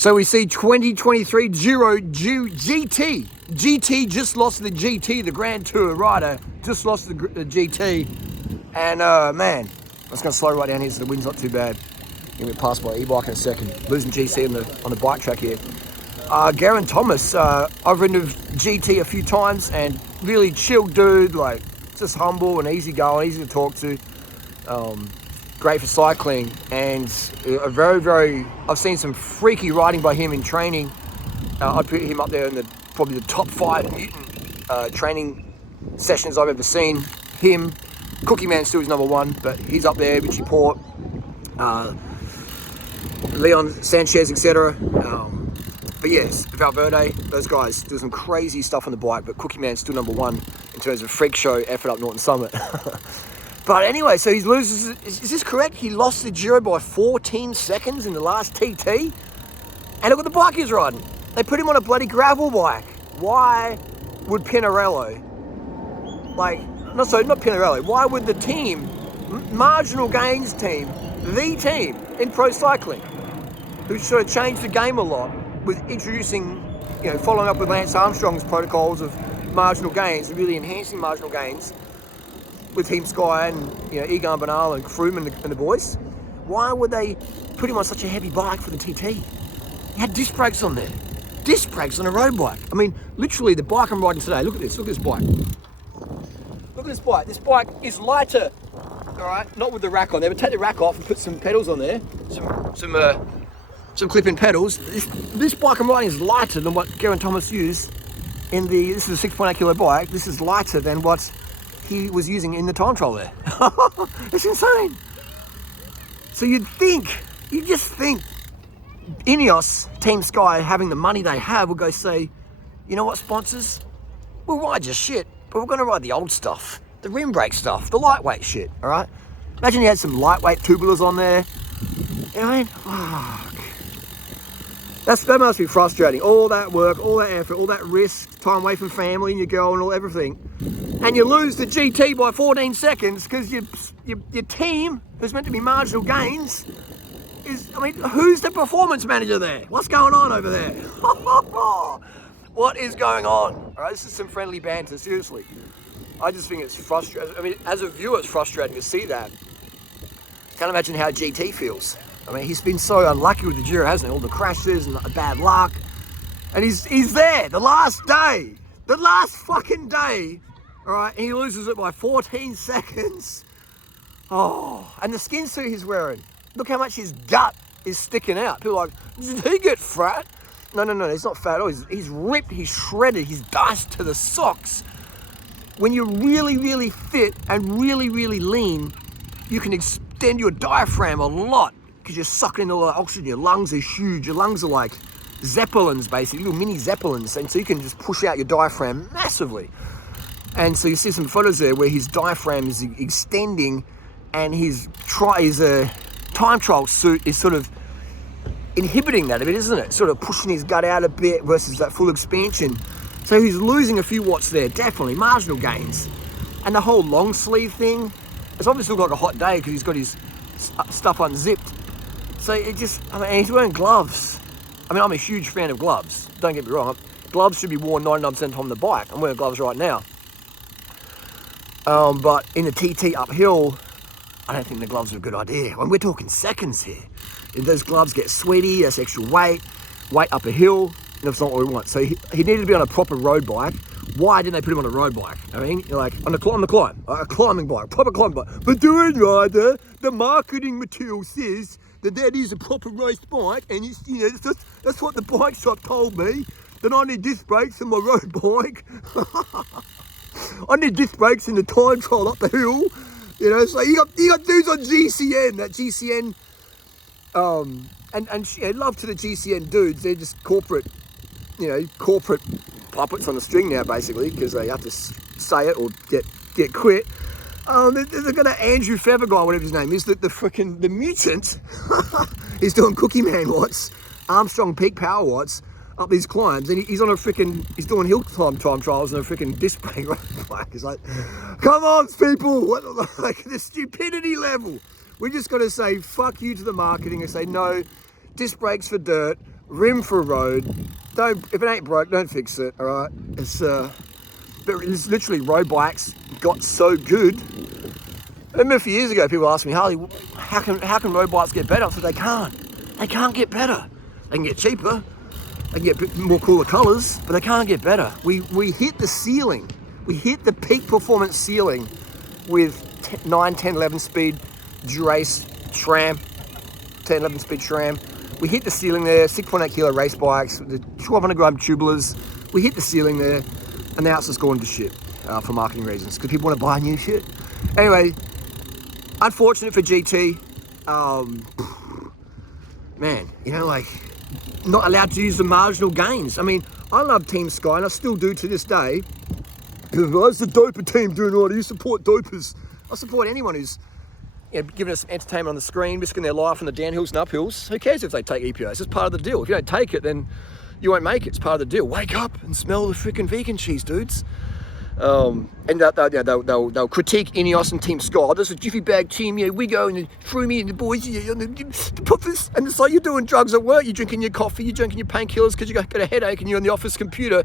So we see 2023 Giro GT. GT just lost the GT, the Grand Tour rider, just lost the GT. And man, I'm just going to slow right down here so the wind's not too bad. Going to get passed by e-bike in a second. Losing GC on the bike track here. Geraint Thomas, I've ridden with GT a few times and really chill dude, like just humble and easy going, easy to talk to. Great for cycling, and I've seen some freaky riding by him in training. I'd put him up there in probably the top 5 Newton training sessions I've ever seen. Him, Cookie Man still is number 1, but he's up there. Richie Port, Leon Sanchez, etc. But yes, Valverde, those guys do some crazy stuff on the bike, but Cookie Man's still number 1 in terms of freak show effort up Norton Summit. But anyway, so he loses, is this correct? He lost the Giro by 14 seconds in the last TT. And look at the bike he's riding. They put him on a bloody gravel bike. Why would Pinarello, not Pinarello, why would the team, marginal gains team, the team in pro cycling, who sort of changed the game a lot with introducing, following up with Lance Armstrong's protocols of marginal gains and really enhancing marginal gains, with Team Sky and Egan Bernal and Krugman and the boys, why would they put him on such a heavy bike for the TT? He had disc brakes on there. Disc brakes on a road bike. I mean, literally the bike I'm riding today, look at this bike. Look at this bike. This bike is lighter, all right? Not with the rack on there, but take the rack off and put some pedals on there, some clip-in pedals. This bike I'm riding is lighter than what Geraint Thomas used this is a 6.8 kilo bike. This is lighter than what he was using in the time trial there. It's insane. So you just think Ineos, Team Sky, having the money they have, will go say, you know what, sponsors? We'll ride your shit, but we're going to ride the old stuff, the rim brake stuff, the lightweight shit, all right? Imagine you had some lightweight tubulars on there. You know what I mean? Fuck. That must be frustrating. All that work, all that effort, all that risk, time away from family and your girl and everything. And you lose the GT by 14 seconds because your team, who's meant to be marginal gains, who's the performance manager there? What's going on over there? What is going on? All right, this is some friendly banter, seriously. I just think it's frustrating. I mean, as a viewer, it's frustrating to see that. Can't imagine how GT feels. I mean, he's been so unlucky with the Giro, hasn't he? All the crashes and the bad luck. And he's there, the last fucking day. All right, and he loses it by 14 seconds. Oh, and the skin suit he's wearing. Look how much his gut is sticking out. People are like, did he get fat? No, he's not fat at all. He's ripped, he's shredded, he's diced to the socks. When you're really, really fit and really, really lean, you can extend your diaphragm a lot because you're sucking in all the oxygen. Your lungs are huge. Your lungs are like zeppelins, basically, little mini zeppelins. And so you can just push out your diaphragm massively. And so you see some photos there where his diaphragm is extending and his time trial suit is sort of inhibiting that a bit, isn't it? Sort of pushing his gut out a bit versus that full expansion. So he's losing a few watts there, definitely, marginal gains. And the whole long sleeve thing, it's obviously looked like a hot day because he's got his stuff unzipped. So he's wearing gloves. I mean, I'm a huge fan of gloves, don't get me wrong. Gloves should be worn 99% of the time on the bike. I'm wearing gloves right now. But in the TT uphill, I don't think the gloves are a good idea. We're talking seconds here. If those gloves get sweaty, that's extra weight up a hill, and that's not what we want. So he needed to be on a proper road bike. Why didn't they put him on a road bike? I mean, like on the climb, a climbing bike, proper climbing bike. But doing rider, the marketing material says that is a proper race bike, and that's what the bike shop told me. That I need disc brakes on my road bike. I need disc brakes in the time trial up the hill. So you got dudes on GCN, that GCN, and love to the GCN dudes. They're just corporate puppets on the string now, basically, because they have to say it or get quit. They've got an Andrew Feather guy, whatever his name is, the mutant. He's doing Cookie Man watts, Armstrong peak power watts up these climbs, and he's doing hill climb time trials on a freaking disc brake. It's like, come on, people, like the stupidity level. We're just got to say fuck you to the marketing and say no, disc brakes for dirt. rim for a road. If it ain't broke, don't fix it. All right. It's literally road bikes got so good. I remember a few years ago, people asked me, Harley, how can road bikes get better? I said they can't. They can't get better. They can get cheaper. They can get more cooler colours, but they can't get better. We hit the ceiling. We hit the peak performance ceiling with 9, 10, 11 speed race SRAM, 10, 11 speed SRAM. We hit the ceiling there, 6.8 kilo race bikes, the 1200 gram tubulars. We hit the ceiling there, and now it's just gone to shit for marketing reasons, because people want to buy new shit. Anyway, unfortunate for GT. Man, you know, like, not allowed to use the marginal gains. I mean, I love Team Sky, and I still do to this day. What's the doper team doing all? Do you support dopers? I support anyone who's, you know, giving us entertainment on the screen, risking their life on the downhills and uphills. Who cares if they take EPOs? It's part of the deal. If you don't take it, then you won't make it. It's part of the deal. Wake up and smell the freaking vegan cheese, dudes. And they'll critique Ineos and Team Sky. Oh, there's a jiffy bag team, yeah, we go and through me and the boys, yeah, and the puffers. And it's like you're doing drugs at work. You're drinking your coffee, you're drinking your painkillers because you got a headache and you're on the office computer